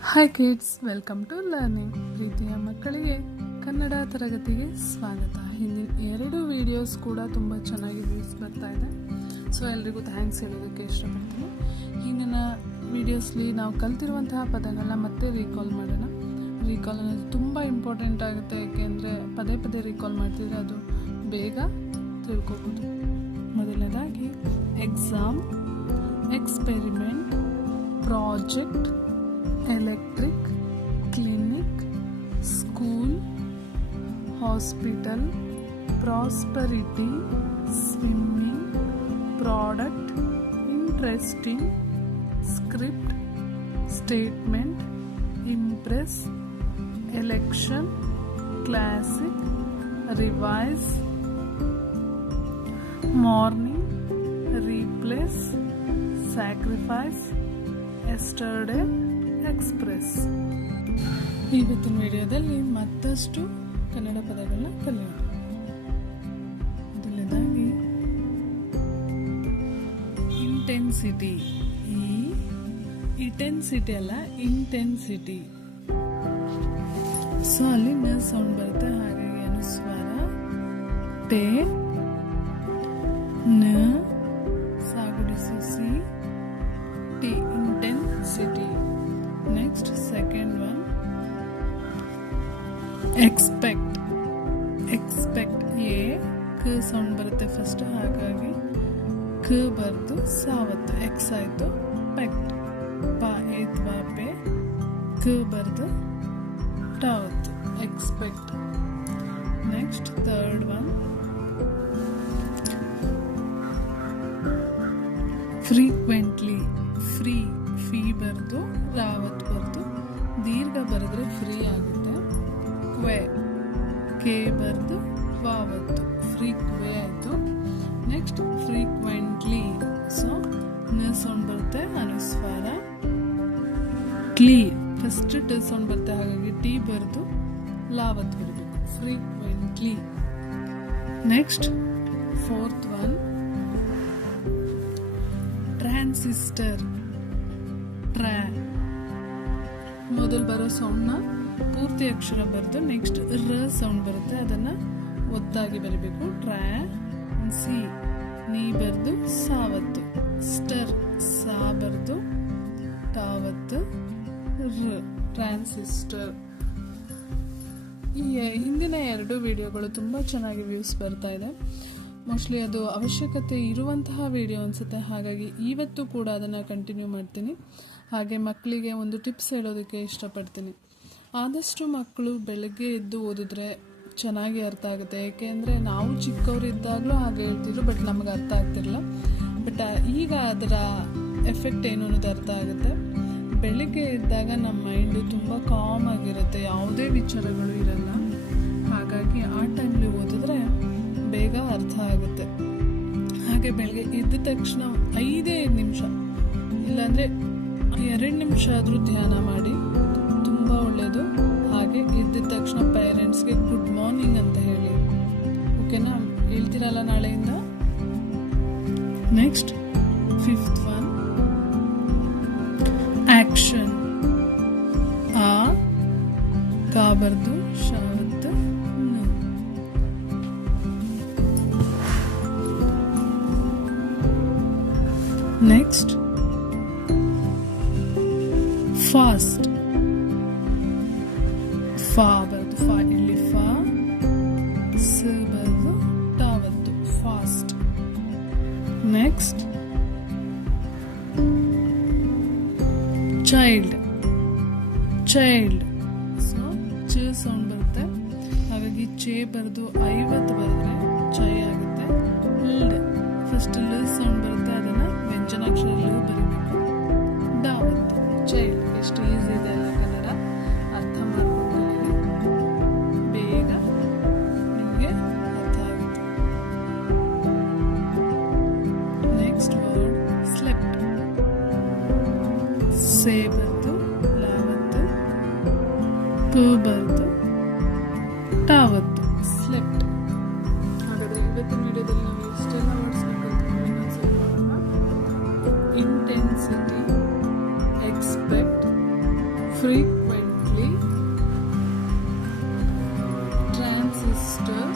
Hi kids welcome to learning ಪ್ರೀತಿಯ ಮಕ್ಕಳಿಗೆ ಕನ್ನಡ ತರಗತಿಗೆ ಸ್ವಾಗತ ಹಿಂದಿನ ಎರಡು ವಿಡಿಯೋಸ್ ಕೂಡ ತುಂಬ ಚೆನ್ನಾಗಿ ವ್ಯೂಸ್ ಬರ್ತಾ ಇದೆ ಸೊ ಎಲ್ರಿಗೂ ಥ್ಯಾಂಕ್ಸ್ ಹೇಳೋದಕ್ಕೆ ಇಷ್ಟಪಡ್ತೀನಿ ಹಿಂದಿನ ವಿಡಿಯೋಸ್ಲಿ ನಾವು ಕಲ್ತಿರುವಂತಹ ಪದಗಳನ್ನ ಮತ್ತೆ ರೀಕಾಲ್ ಮಾಡೋಣ ರೀಕಾಲ್ ಅನ್ನೋದು ತುಂಬ ಇಂಪಾರ್ಟೆಂಟ್ ಆಗುತ್ತೆ ಯಾಕೆಂದರೆ ಪದೇ ಪದೇ ರೀಕಾಲ್ ಮಾಡ್ತಿದ್ರೆ ಅದು ಬೇಗ ತಿಳ್ಕೊಬೋದು ಮೊದಲನೇದಾಗಿ exam experiment project electric, clinic, school, hospital, prosperity, swimming, product, interesting, script, statement, impress, election, classic, revise, morning, replace, sacrifice, yesterday, express. ಇವತ್ತಿನ ವಿಡಿಯೋದಲ್ಲಿ ಮತ್ತಷ್ಟು ಕನ್ನಡ ಪದಗಳನ್ನ ಕಲಿಯೋಣ. ಮೊದಲನೇದಾಗಿ ಇಂಟೆನ್ಸಿಟಿ ಈ ಇಟೆನ್ಸಿಟಿ ಅಲ್ಲ ಇಂಟೆನ್ಸಿಟಿ ಸೊ ಅಲ್ಲಿ ಮೇಲೆ ಸೌಂಡ್ ಬರುತ್ತೆ. ಹಾಗಾಗಿ ಅನುಸ್ವಾರ. ಟೆ ಎಕ್ಸ್ಪೆಕ್ಟ್ ಎಕ್ಸ್ಪೆಕ್ಟ್ ಎ ಕ ಸೌಂಡ್ ಬರುತ್ತೆ ಫಸ್ಟ್ ಹಾಗಾಗಿ ಕ ಬರ್ದು ಸಾವತ್ತು. ಎಕ್ಸ್ ಆಯ್ತು ಪೆಕ್ಟ್ ಪ ಏತ್ವಾ ಪೆ. ಕ ಬರ್ದು ಟಾವತ್ತು. Expect next third one frequently free ಫೀ ಬರ್ದು ರಾವತ್ ಬರ್ದು, ದೀರ್ಘ ಬರೆದ್ರೆ ಫ್ರೀ ಆಗುತ್ತೆ. ಕ್ವೆ ಕೆ ಬರ್ದು ವಾವತ್ತು ಫ್ರೀಕ್ವೆ ಆಯಿತು ನೆಕ್ಸ್ಟ್ ಫ್ರೀಕ್ವೆಂಟ್ಲಿ ಸೊ ನ ಸೌಂಡ್ ಬರುತ್ತೆ, ಅನುಸ್ವಾರ. ಕ್ಲೀ ಫಸ್ಟ್ ಟ ಸೌಂಡ್ ಬರುತ್ತೆ, ಹಾಗಾಗಿ ಟಿ ಬರೆದು ಲಾವತ್ ಬರಬೇಕು frequently next fourth one transistor ಟ್ರ್ಯಾ ಮೊದಲು ಬರೋ ಸೌಂಡ್ನ ಪೂರ್ತಿ ಅಕ್ಷರ ಬರೆದು ನೆಕ್ಸ್ಟ್ ರ ಸೌಂಡ್ ಬರುತ್ತೆ. ಅದನ್ನ ಒತ್ತಾಗಿ ಬರಬೇಕು. ಟ್ರಾ ಸಿ, ನೀ ಬರೆದು ಸಾವತ್ತು. ಸ್ಟರ್, ಸಾ ಬರೆದು ಟಾವತ್ತು ರ, ಟ್ರಾನ್ಸಿಸ್ಟರ್. ಈ ಹಿಂದಿನ ಎರಡು ವಿಡಿಯೋಗಳು ತುಂಬ ಚೆನ್ನಾಗಿ ವ್ಯೂಸ್ ಬರ್ತಾ ಇದೆ. ಮೋಸ್ಟ್ಲಿ ಅದು ಅವಶ್ಯಕತೆ ಇರುವಂತಹ ವಿಡಿಯೋ ಅನಿಸುತ್ತೆ. ಹಾಗಾಗಿ ಇವತ್ತು ಕೂಡ ಅದನ್ನು ಕಂಟಿನ್ಯೂ ಮಾಡ್ತೀನಿ. ಹಾಗೆ ಮಕ್ಕಳಿಗೆ ಒಂದು ಟಿಪ್ಸ್ ಹೇಳೋದಕ್ಕೆ ಇಷ್ಟಪಡ್ತೀನಿ. ಆದಷ್ಟು ಮಕ್ಕಳು ಬೆಳಗ್ಗೆ ಎದ್ದು ಓದಿದ್ರೆ ಚೆನ್ನಾಗಿ ಅರ್ಥ ಆಗುತ್ತೆ. ಏಕೆಂದರೆ ನಾವು ಚಿಕ್ಕವರಿದ್ದಾಗಲೂ ಹಾಗೆ ಹೇಳ್ತಿದ್ರು, ಬಟ್ ನಮಗೆ ಅರ್ಥ ಆಗ್ತಿರಲಿಲ್ಲ. ಬಟ್ ಈಗ ಅದರ ಎಫೆಕ್ಟ್ ಏನು ಅನ್ನೋದು ಅರ್ಥ ಆಗುತ್ತೆ. ಬೆಳಿಗ್ಗೆ ಎದ್ದಾಗ ನಮ್ಮ ಮೈಂಡು ತುಂಬ ಕಾಮ್ ಆಗಿರುತ್ತೆ. ಯಾವುದೇ ವಿಚಾರಗಳು ಇರಲ್ಲ. ಹಾಗಾಗಿ ಆ ಟೈಮಲ್ಲಿ ಓದಿದ್ರೆ ಬೇಗ ಅರ್ಥ ಆಗುತ್ತೆ. ಹಾಗೆ ಬೆಳಗ್ಗೆ ಎದ್ದ ತಕ್ಷಣ ಐದೇ ನಿಮಿಷ, ಇಲ್ಲಾಂದರೆ ಎರಡು ನಿಮಿಷ ಆದರೂ ಧ್ಯಾನ ಮಾಡಿ ಒಳ್ಳೆಯದು ಹಾಗೆ ಎದ್ದ ತಕ್ಷಣ ಪೇರೆಂಟ್ಸ್ಗೆ ಗುಡ್ ಮಾರ್ನಿಂಗ್ ಅಂತ ಹೇಳಿ. ಓಕೆನಾ ಹೇಳ್ತೀರಲ್ಲ ನಾಳೆಯಿಂದ? ನೆಕ್ಸ್ಟ್ ಫಿಫ್ತ್ ಒನ್ ಆಕ್ಷನ್ ಆ ಕಾಬರ್ದು ಶವತ್ತು ನೆಕ್ಸ್ಟ್ ಫಾಸ್ಟ್ ಫಾ ಬರ್ದು ಫಾ ಇಲ್ಲಿ ಫಾ ಸ ಬರ್ದು ಟಾವತ್ತು fast next child child so ಚ ಸೌಂಡ್ ಬರುತ್ತೆ. ಹಾಗಾಗಿ ಚೇ ಬರೆದು ಐವತ್ತು ಬರೆದ್ರೆ ಚೈ ಆಗುತ್ತೆ. ಫಸ್ಟ್ ಸೇ ಬರ್ದು ಲಾವತ್ತು ಪ ಬರ್ದು ಟಾವತ್ತು ಸ್ಲೆಪ್ಟ್ ಹಾಗಾದ್ರೆ ಇವತ್ತಿನ ವಿಡಿಯೋದಲ್ಲಿ ನಾವು ಇಷ್ಟೆಲ್ಲ words intensity, expect, frequently transistor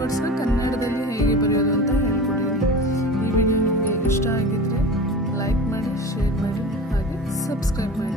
ವರ್ಡ್ಸ್ನ ಕನ್ನಡದಲ್ಲಿ ಹೇಗೆ ಬರೆಯೋದು ಅಂತ ಹೇಳ್ಕೊಡಿದ್ದೀನಿ ಈ ವಿಡಿಯೋ ನಿಮಗೆ ಇಷ್ಟ ಆಗಿದ್ರೆ ಲೈಕ್ ಮಾಡಿ ಶೇರ್ ಮಾಡಿ, ಹಾಗೆ ಸಬ್ಸ್ಕ್ರೈಬ್ ಮಾಡಿ.